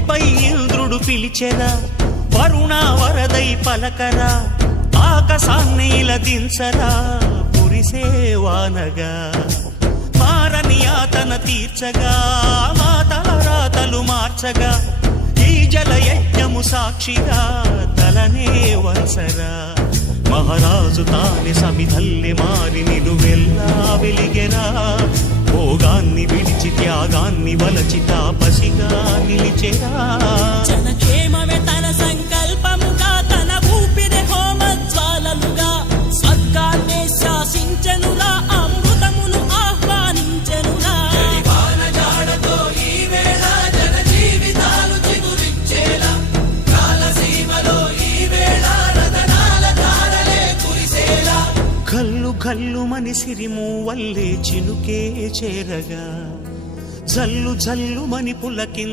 భూమిపై ఇంద్రుడు పిలిచెరా, వరుణ వరదై పలకరా, ఆకాశాన్ని దించరా, కురిసేవానగా మారని యాతన తీర్చగా, మాతల రాతలు మార్చగా, ఈ జలయజ్ఞము సాక్షిగా తలనే వంచరా. మహారాజు తానే సమిధల్లి మారి నిలువెల్లా వెలిగెరా, భోగాన్ని విడిచి త్యాగాన్ని వలచి తాపసిగా నిలిచెరా. జనక్షేమమే తన సంకల్పముగా, తన ఊపిరి హోమజ్వాలలుగా, స్వర్గాన్నే శాసించెనురా, అమృతమును ఆహ్వానించెనురా. కల్లు కల్లు మని సిరిము వల్లే చినుకే చేరగా, జల్లు జల్లు మని పులకి